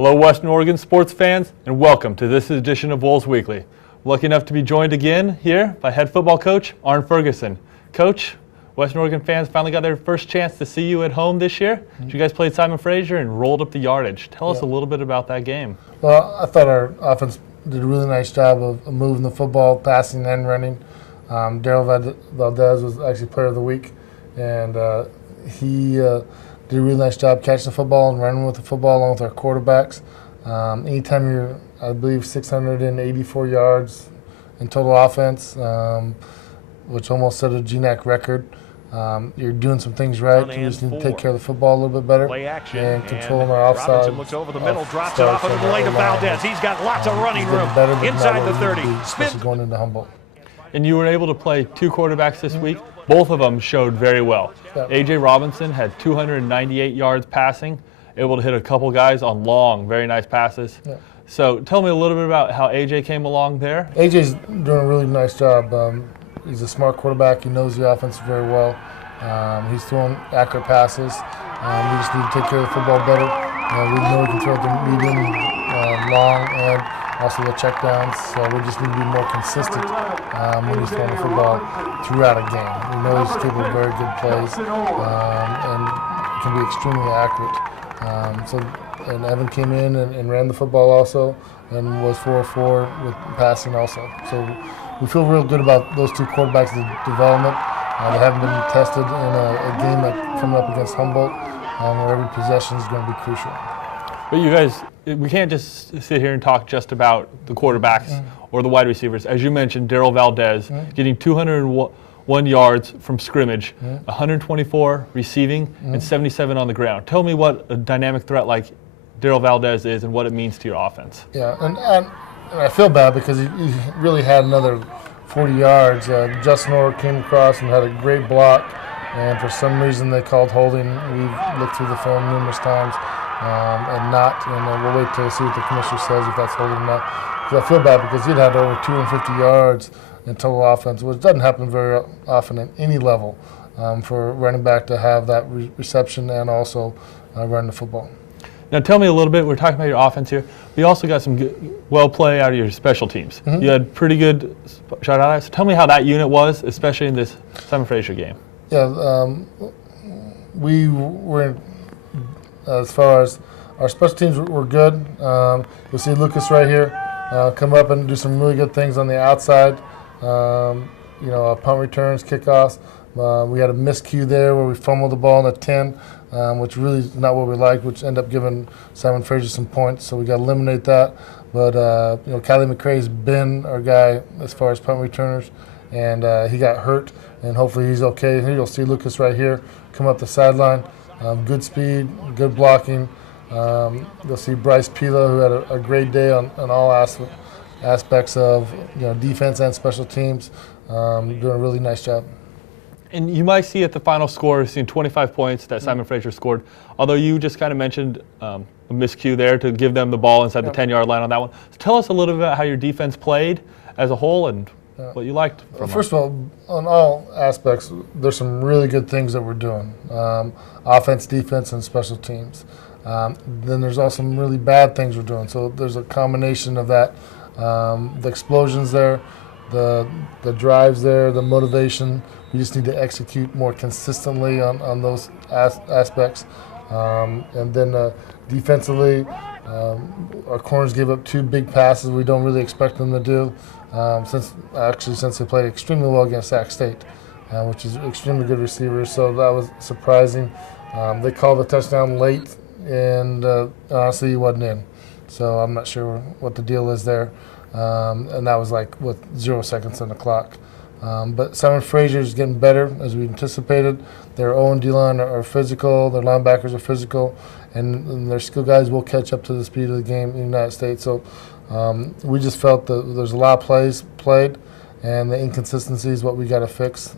Hello, Western Oregon sports fans, and welcome to this edition of Wolves Weekly. Lucky enough to be joined again here by head football coach Arn Ferguson. Coach, Western Oregon fans finally got their first chance to see you at home this year. You guys played Simon Fraser and rolled up the yardage. Tell us a little bit about that game. Well, I thought our offense did a really nice job of moving the football, passing and running. Daryl Valdez was actually player of the week, and he did a really nice job catching the football and running with the football along with our quarterbacks. Anytime you're, I believe, 684 yards in total offense, which almost set a GNAC record. You're doing some things right. You just need to take care of the football a little bit better and controlling our offside. Robinson looks over the middle, drops it off into the lane of Valdez. He's got lots of running room inside the 30. Especially going into Humboldt. And you were able to play two quarterbacks this week. Both of them showed very well. A.J. Robinson had 298 yards passing, able to hit a couple guys on long, very nice passes. So tell me a little bit about how A.J. came along there. A.J.'s doing a really nice job. He's a smart quarterback. He knows the offense very well. He's throwing accurate passes. We just need to take care of the football better. We know we can throw the medium, long, and also the checkdowns. So we just need to be more consistent when he's throwing the football throughout a game. We know he's capable of very good plays and can be extremely accurate. And Evan came in and ran the football also and was 4-4 with passing also. So we feel real good about those two quarterbacks' development. They haven't been tested in a game like coming up against Humboldt, where every possession is going to be crucial. But you guys, we can't just sit here and talk just about the quarterbacks or the wide receivers. As you mentioned, Daryl Valdez getting 201 yards from scrimmage, 124 receiving, and 77 on the ground. Tell me what a dynamic threat like Daryl Valdez is and what it means to your offense. Yeah, and I feel bad because he really had another 40 yards. Justin Orr came across and had a great block, and for some reason they called holding. We've looked through the film numerous times and not, and we'll wait to see what the commissioner says if that's holding or not. Because I feel bad because he'd had over 250 yards in total offense, which doesn't happen very often at any level for running back to have that reception and also run the football. Now tell me a little bit, we're talking about your offense here. We also got some well play out of your special teams. You had pretty good shutout. So tell me how that unit was, especially in this Simon Fraser game. Yeah, we were, as far as our special teams were good. You'll see Lucas right here come up and do some really good things on the outside. Punt returns, kickoffs. We had a miscue there where we fumbled the ball in the 10. Which really is not what we liked, which ended up giving Simon Fraser some points. So we got to eliminate that. But Callie McCrae's been our guy as far as punt returners, and he got hurt, and hopefully he's okay. Here you'll see Lucas right here come up the sideline, good speed, good blocking. You'll see Bryce Pila, who had a great day on all aspects of defense and special teams, doing a really nice job. And you might see at the final score, seeing 25 points that Simon Fraser scored, although you just kind of mentioned a miscue there to give them the ball inside the 10-yard line on that one. So tell us a little bit about how your defense played as a whole and what you liked from them. First of all, on all aspects, there's some really good things that we're doing, offense, defense, and special teams. Then there's also some really bad things we're doing. So there's a combination of that, the explosions there, the drives there, the motivation. We just need to execute more consistently on those aspects. And then defensively, our corners gave up two big passes we don't really expect them to do since they played extremely well against Sac State, which is extremely good receivers. So that was surprising. They called the touchdown late, and honestly, he wasn't in. So I'm not sure what the deal is there. And that was like with 0 seconds on the clock. But Simon Fraser is getting better, as we anticipated. Their O and D-line are physical, their linebackers are physical, and their skill guys will catch up to the speed of the game in the United States. So we just felt that there's a lot of plays played, and the inconsistency is what we got to fix.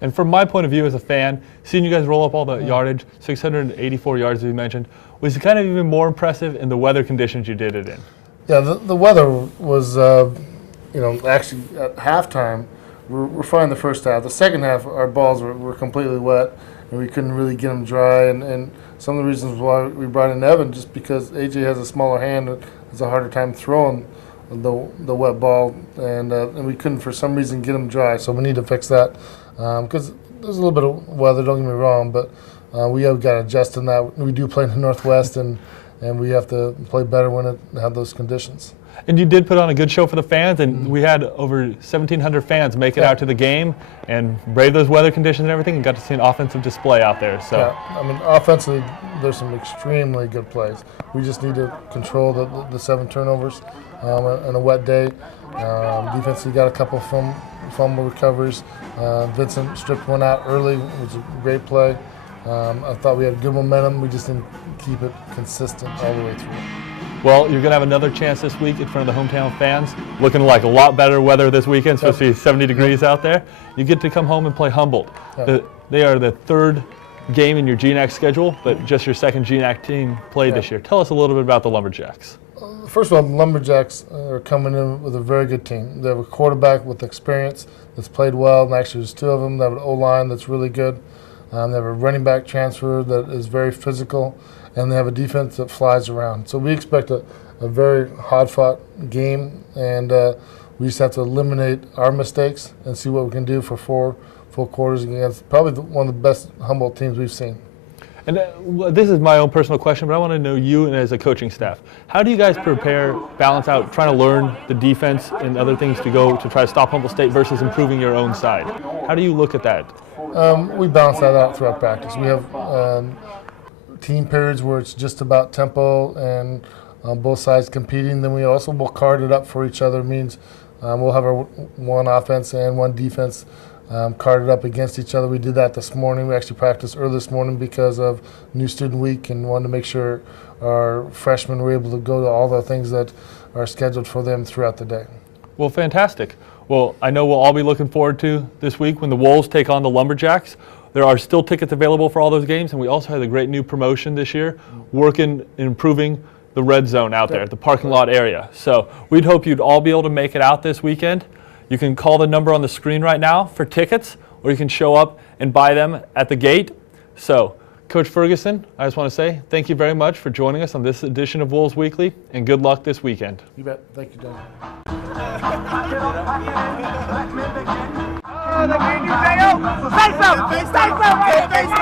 And from my point of view as a fan, seeing you guys roll up all the yardage, 684 yards as you mentioned, was kind of even more impressive in the weather conditions you did it in. Yeah, the weather was actually at halftime, we're fine the first half. The second half, our balls were completely wet, and we couldn't really get them dry. And some of the reasons why we brought in Evan, just because AJ has a smaller hand and has a harder time throwing the wet ball, and we couldn't for some reason get them dry. So we need to fix that because there's a little bit of weather. Don't get me wrong, but we have got to adjust in that. We do play in the Northwest, and we have to play better when it have those conditions. And you did put on a good show for the fans, and we had over 1,700 fans make it out to the game and brave those weather conditions and everything, and got to see an offensive display out there. So, yeah, I mean, offensively, there's some extremely good plays. We just need to control the 7 turnovers on a wet day. Defensively, got a couple fumble recoveries. Vincent stripped one out early, which was a great play. I thought we had good momentum. We just didn't keep it consistent all the way through. Well, you're going to have another chance this week in front of the hometown fans. Looking like a lot better weather this weekend, supposed to be 70 degrees out there. You get to come home and play Humboldt. They are the 3rd game in your GNAC schedule, but just your 2nd GNAC team played this year. Tell us a little bit about the Lumberjacks. First of all, the Lumberjacks are coming in with a very good team. They have a quarterback with experience that's played well, and actually there's 2 of them. They have an O-line that's really good. They have a running back transfer that is very physical, and they have a defense that flies around. So we expect a very hard-fought game, and we just have to eliminate our mistakes and see what we can do for 4 full quarters against probably one of the best Humboldt teams we've seen. And this is my own personal question, but I want to know you and as a coaching staff. How do you guys prepare, balance out, trying to learn the defense and other things to go to try to stop Humboldt State versus improving your own side? How do you look at that? We balance that out throughout practice. We have team periods where it's just about tempo and both sides competing. Then we also will card it up for each other. It means we'll have our one offense and one defense carded up against each other. We did that this morning. We actually practiced early this morning because of New Student Week and wanted to make sure our freshmen were able to go to all the things that are scheduled for them throughout the day. Well, fantastic. Well, I know we'll all be looking forward to this week when the Wolves take on the Lumberjacks. There are still tickets available for all those games, and we also have a great new promotion this year, working and improving the red zone out there, the parking lot area. So we'd hope you'd all be able to make it out this weekend. You can call the number on the screen right now for tickets, or you can show up and buy them at the gate. So, Coach Ferguson, I just want to say thank you very much for joining us on this edition of Wolves Weekly, and good luck this weekend. You bet. Thank you, Don. Say so! Say so!